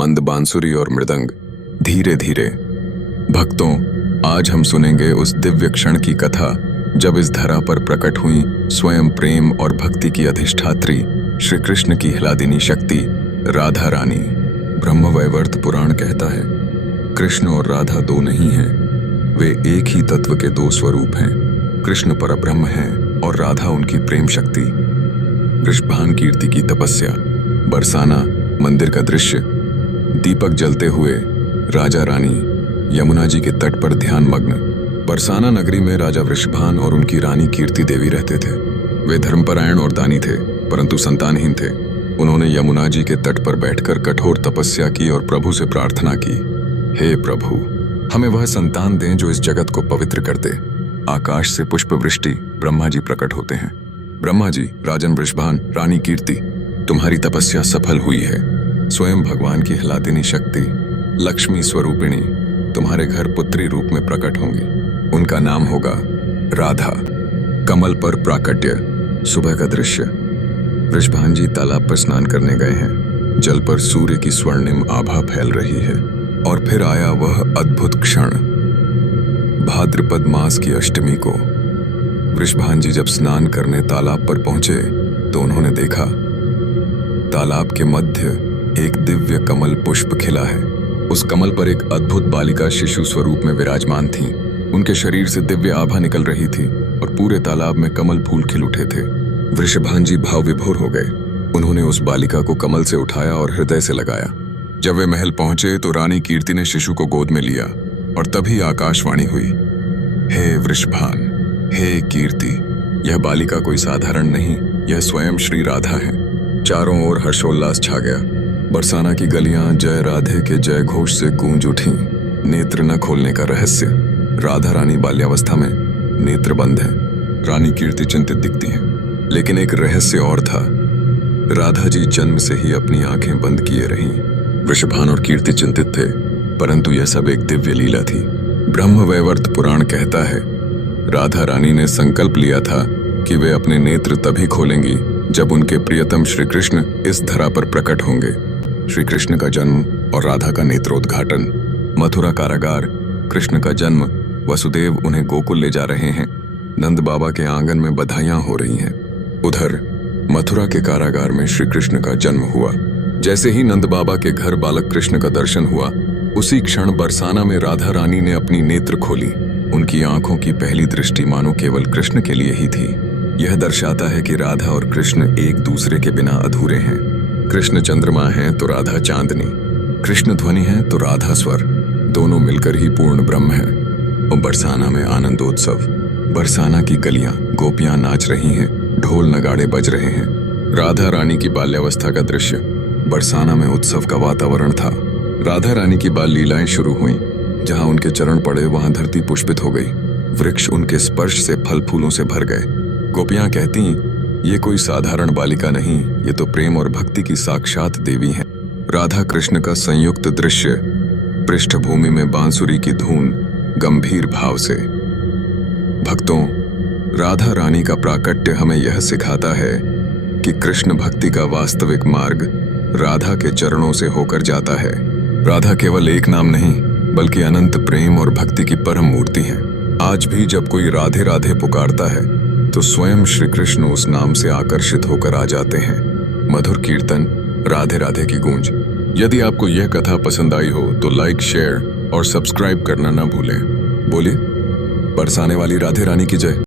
मंद बांसुरी और मृदंग। धीरे धीरे। भक्तों, आज हम सुनेंगे उस दिव्य क्षण की कथा जब इस धरा पर प्रकट हुई स्वयं प्रेम और भक्ति की अधिष्ठात्री श्री कृष्ण की हिलादिनी शक्ति राधा रानी। ब्रह्मवैवर्त पुराण कहता है, कृष्ण और राधा दो नहीं हैं, वे एक ही तत्व के दो स्वरूप हैं। कृष्ण परब्रह्म हैं और राधा उनकी प्रेम शक्ति। वृषभान कीर्ति की तपस्या। बरसाना मंदिर का दृश्य। दीपक जलते हुए राजा रानी यमुना जी के तट पर ध्यान मग्न। बरसाना नगरी में राजा वृषभान और उनकी रानी कीर्ति देवी रहते थे। वे धर्मपरायण और दानी थे, परंतु संतानहीन थे। उन्होंने यमुना जी के तट पर बैठकर कठोर तपस्या की और प्रभु से प्रार्थना की, हे प्रभु, हमें वह संतान दें जो इस जगत को पवित्र कर दे। आकाश से पुष्प वृष्टि। ब्रह्मा जी प्रकट होते हैं। ब्रह्मा जी, राजन वृषभान, रानी कीर्ति, तुम्हारी तपस्या सफल हुई है। स्वयं भगवान की हिलादिनी शक्ति लक्ष्मी स्वरूपिणी तुम्हारे घर पुत्री रूप में प्रकट होंगी। उनका नाम होगा राधा। कमल पर प्राकट्य। सुबह का दृश्य। वृषभान जी तालाब पर स्नान करने गए हैं। जल पर सूर्य की स्वर्णिम आभा फैल रही है। और फिर आया वह अद्भुत क्षण। भाद्रपद मास की अष्टमी को वृषभान जी जब स्नान करने तालाब पर पहुंचे तो उन्होंने देखा, तालाब के मध्य एक दिव्य कमल पुष्प खिला है। उस कमल पर एक अद्भुत बालिका शिशु स्वरूप में विराजमान थी। उनके शरीर से दिव्य आभा निकल रही थी और पूरे तालाब में कमल फूल खिल उठे थे। वृषभान जी भाव विभोर हो गए। उन्होंने उस बालिका को कमल से उठाया और हृदय से लगाया। जब वे महल पहुंचे तो रानी कीर्ति ने शिशु को गोद में लिया और तभी आकाशवाणी हुई, हे वृषभान, हे कीर्ति, यह बालिका कोई साधारण नहीं, यह स्वयं श्री राधा है। चारों ओर हर्षोल्लास छा गया। बरसाना की गलियां जय राधे के जय घोष से गूंज उठी। नेत्र न खोलने का रहस्य। राधा रानी बाल्यावस्था में नेत्र बंद है। रानी कीर्ति चिंतित दिखती है, लेकिन एक रहस्य और था। राधा जी जन्म से ही अपनी आंखें बंद किए रहीं। वृषभान और कीर्ति चिंतित थे, परंतु यह सब एक दिव्य लीला थी। ब्रह्मवैवर्त पुराण कहता है, राधा रानी ने संकल्प लिया था कि वे अपने नेत्र तभी खोलेंगी जब उनके प्रियतम श्री कृष्ण इस धरा पर प्रकट होंगे। श्री कृष्ण का जन्म और राधा का नेत्रोद्घाटन। मथुरा कारागार। कृष्ण का जन्म। वसुदेव उन्हें गोकुल ले जा रहे हैं। नंद बाबा के आंगन में बधाइयां हो रही हैं। उधर मथुरा के कारागार में श्री कृष्ण का जन्म हुआ। जैसे ही नंद बाबा के घर बालक कृष्ण का दर्शन हुआ, उसी क्षण बरसाना में राधा रानी ने अपनी नेत्र खोली। उनकी आंखों की पहली दृष्टि मानो केवल कृष्ण के लिए ही थी। यह दर्शाता है कि राधा और कृष्ण एक दूसरे के बिना अधूरे हैं। कृष्ण चंद्रमा है तो राधा चांदनी, कृष्ण ध्वनि है तो राधा स्वर, दोनों मिलकर ही पूर्ण ब्रह्म है। और बरसाना में आनंदोत्सव। बरसाना की गलियां, गोपियां नाच रही हैं, ढोल नगाड़े बज रहे हैं। राधा रानी की बाल्यावस्था का दृश्य। बरसाना में उत्सव का वातावरण था। राधा रानी की बाल लीलाएं शुरू हुई। जहां उनके चरण पड़े वहां धरती पुष्पित हो गई। वृक्ष उनके स्पर्श से फल फूलों से भर गए। गोपियां कहती, ये कोई साधारण बालिका नहीं, ये तो प्रेम और भक्ति की साक्षात देवी हैं। राधा कृष्ण का संयुक्त दृश्य। पृष्ठभूमि में बांसुरी की धून गंभीर भाव से। भक्तों, राधा रानी का प्राकट्य हमें यह सिखाता है कि कृष्ण भक्ति का वास्तविक मार्ग राधा के चरणों से होकर जाता है। राधा केवल एक नाम नहीं, बल्कि अनंत प्रेम और भक्ति की परम मूर्ति है। आज भी जब कोई राधे राधे पुकारता है तो स्वयं श्री कृष्ण उस नाम से आकर्षित होकर आ जाते हैं। मधुर कीर्तन, राधे राधे की गूंज। यदि आपको यह कथा पसंद आई हो तो लाइक, शेयर और सब्सक्राइब करना ना भूलें। बोलिए, बरसाने वाली राधे रानी की जय।